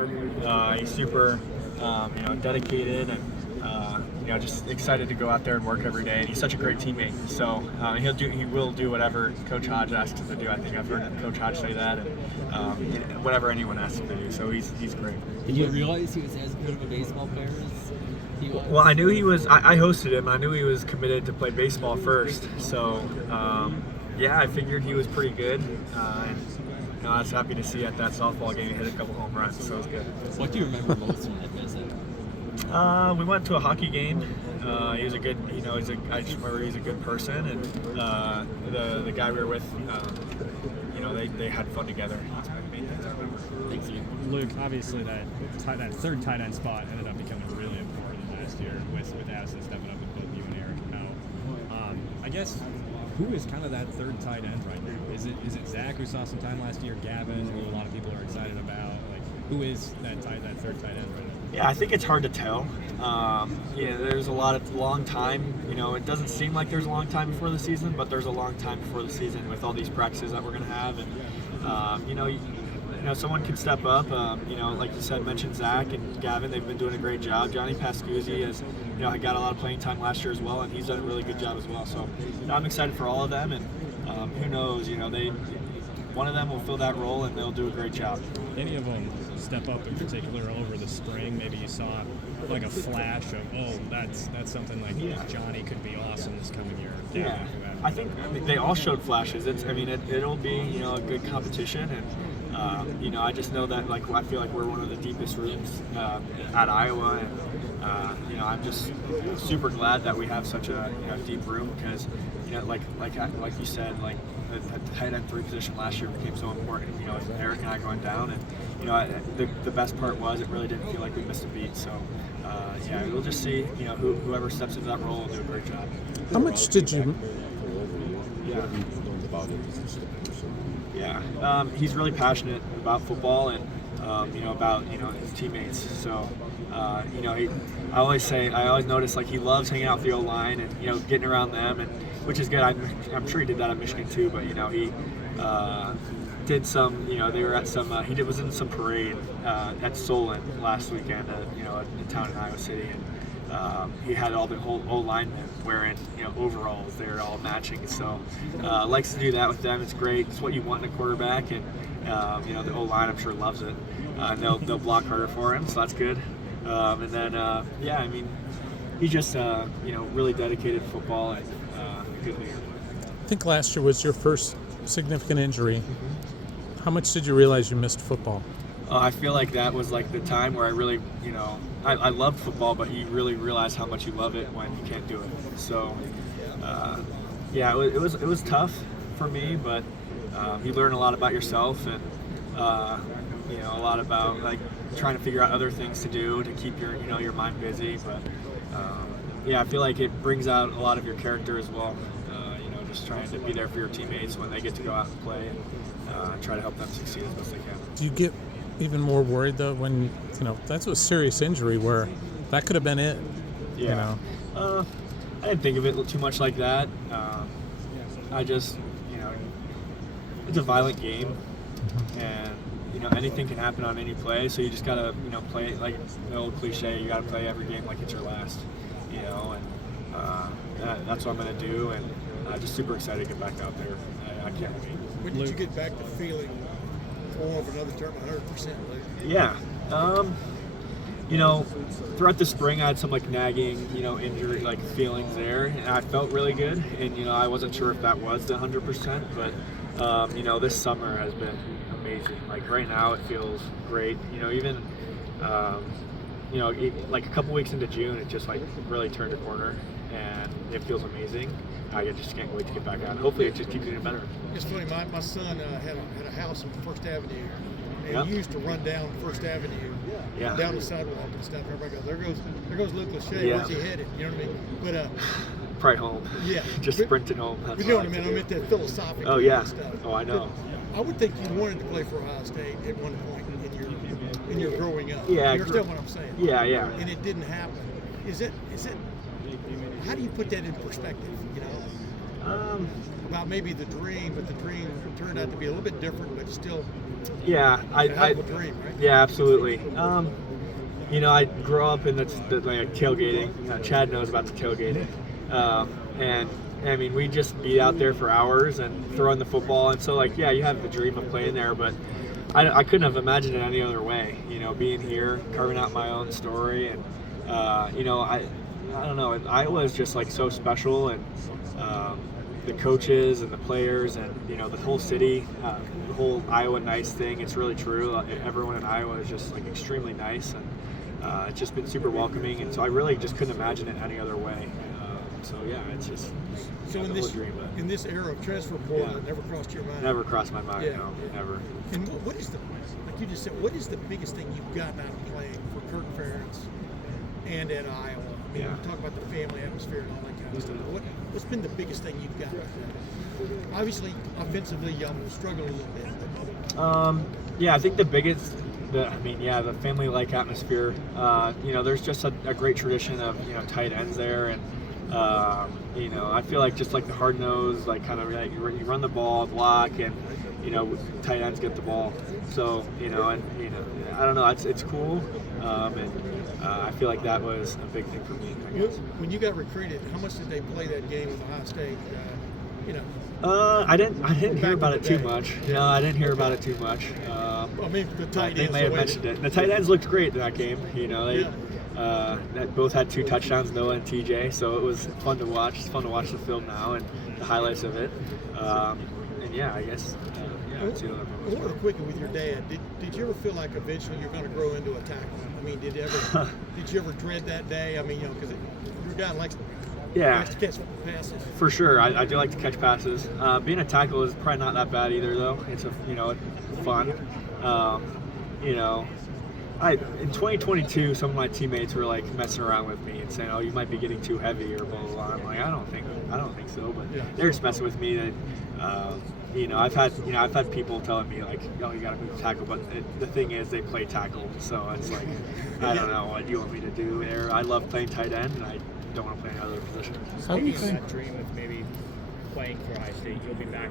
starter. He's super, dedicated and just excited to go out there and work every day. And he's such a great teammate. So he will do whatever Coach Hodge asks him to do. I think I've heard Coach Hodge say that, and whatever anyone asks him to do. So he's great. Did you realize he was as good of a baseball player as he was? Well, I knew he was. I hosted him. I knew he was committed to play baseball first. So I figured he was pretty good. And I was happy to see at that softball game he hit a couple home runs. So it was good. What do you remember most from that visit? We went to a hockey game. He was a good, I just remember he's a good person, and the guy we were with, they had fun together. That's one of the main things I remember. Thanks, Luke, obviously that third tight end spot ended up becoming really important last year with Addison stepping up with both you and Eric out. I guess who is kind of that third tight end right now? Is it Zach, who saw some time last year, Gavin, who a lot of people are excited about? Like, who is that third tight end right now? Yeah, I think it's hard to tell. There's a long time. It doesn't seem like there's a long time before the season, but there's a long time before the season with all these practices that we're going to have. And, someone can step up. Like you said, mentioned Zach and Gavin. They've been doing a great job. Johnny Pascuzzi has, got a lot of playing time last year as well, and he's done a really good job as well. So I'm excited for all of them, and who knows, one of them will fill that role, and they'll do a great job. Any of them step up in particular over the spring? Maybe you saw like a flash of, that's something like Johnny could be awesome this coming year. Yeah, I think they all showed flashes. It'll be a good competition, and I just know that I feel like we're one of the deepest rooms at Iowa, and I'm just super glad that we have such a deep room because like you said, the tight end 3 position last year became so important. With Eric and I going down, and the best part was it really didn't feel like we missed a beat. So we'll just see. Whoever steps into that role will do a great job. How much did you? He's really passionate about football and about his teammates. So I always notice he loves hanging out with the O-line and getting around them, and which is good. I'm sure he did that at Michigan too, but he did some. They were at some. He was in some parade at Solon last weekend. In town in Iowa City, and he had all the whole O-linemen wearing overalls. They were all matching. So likes to do that with them. It's great. It's what you want in a quarterback, and the O-line I'm sure loves it. They'll block harder for him, so that's good. And then he just really dedicated to football and good leader. I think last year was your first significant injury. Mm-hmm. How much did you realize you missed football? I feel like that was the time where I really, I loved football, but you really realize how much you love it when you can't do it. So, it was tough for me, but you learn a lot about yourself and, a lot about trying to figure out other things to do to keep your mind busy. But I feel like it brings out a lot of your character as well. Just trying to be there for your teammates when they get to go out and play and try to help them succeed as best they can. Do you get even more worried though when that's a serious injury where that could have been it? Yeah. I didn't think of it too much like that. I just it's a violent game, and anything can happen on any play. So you just gotta play it like the old cliche. You gotta play every game like it's your last. And that's what I'm gonna do. And just super excited to get back out there. I can't wait. When did you get back to feeling, for want of another term, 100%? Yeah. Throughout the spring I had some nagging, injury feelings there, and I felt really good. And I wasn't sure if that was the 100%, but this summer has been amazing. Right now it feels great. Even a couple weeks into June, it just really turned a corner, and it feels amazing. I just can't wait to get back out. Hopefully it just keeps getting better. It's funny, my son had a house on First Avenue, and he used to run down First Avenue, down the sidewalk and stuff. Everybody goes, there goes Luke Lachey. Where's he headed? You know what I mean? But probably home. Yeah, just sprinting home. You know what I mean? I meant that philosophically. Oh yeah. Stuff. Oh, I know. But I would think you wanted to play for Ohio State at one point in your growing up. Yeah. You understand what I'm saying? Yeah. And it didn't happen. Is it? How do you put that in perspective? About maybe the dream, but the dream turned out to be a little bit different, but still Yeah, It's a hell of a dream, right? yeah, absolutely. You know, I grew up in the like tailgating. Chad knows about the tailgating, and I mean, we just be out there for hours and throwing the football. And so, like, yeah, you have the dream of playing there, but I couldn't have imagined it any other way. You know, being here, carving out my own story, and you know, I don't know. Iowa is just like so special, and the coaches and the players, and you know, the whole city, the whole Iowa nice thing. It's really true. Everyone in Iowa is just like extremely nice, and it's just been super welcoming. And so I really just couldn't imagine it any other way. So yeah, it's just So the in whole this dream. in this era of transfer portal, Yeah. it never crossed your mind. Never crossed my mind. Yeah, No, yeah. never. And what is the, like you just said, what is the biggest thing you've gotten out of playing for Kirk Ferentz and at Iowa? I mean, Yeah. we talk about the family atmosphere and all that kind of stuff. What's been the biggest thing you've gotten out of that? Obviously, offensively, struggling a little bit. Yeah, I think the biggest, the family-like atmosphere. You know, there's just a great tradition of, you know, tight ends there, and you know, I feel like just like the hard nose, like kind of like you run the ball, block, and you know, tight ends get the ball. So you know, and you know, I don't know, it's cool, and I feel like that was a big thing for me, I guess. When you got recruited, how much did they play that game with Ohio State? You know, I didn't hear about it back in too the day. much. No, I didn't hear about it too much. I mean, the tight They ends. may have mentioned it. The tight ends looked great in that game. You know, they both had 2 touchdowns, Noah and TJ. So it was fun to watch. It's fun to watch the film now and the highlights of it. And yeah, I guess. It's the other A little quicker with your dad. Did you ever feel like eventually you're going to grow into a tackle? I mean, did you ever dread that day? I mean, you know, because your guy likes to catch passes. For sure, I do like to catch passes. Being a tackle is probably not that bad either, though. It's fun. You know, in 2022, some of my teammates were like messing around with me and saying, "Oh, you might be getting too heavy," or blah blah blah. I'm like, I don't think so. But they're just messing with me. That you know, I've had people telling me like, "Oh, you got to move to tackle," but the thing is, they play tackle, so it's like, I don't know what you want me to do there. I love playing tight end, and I don't want to play any other position. Speaking of that dream of maybe playing for Ohio State, you'll be back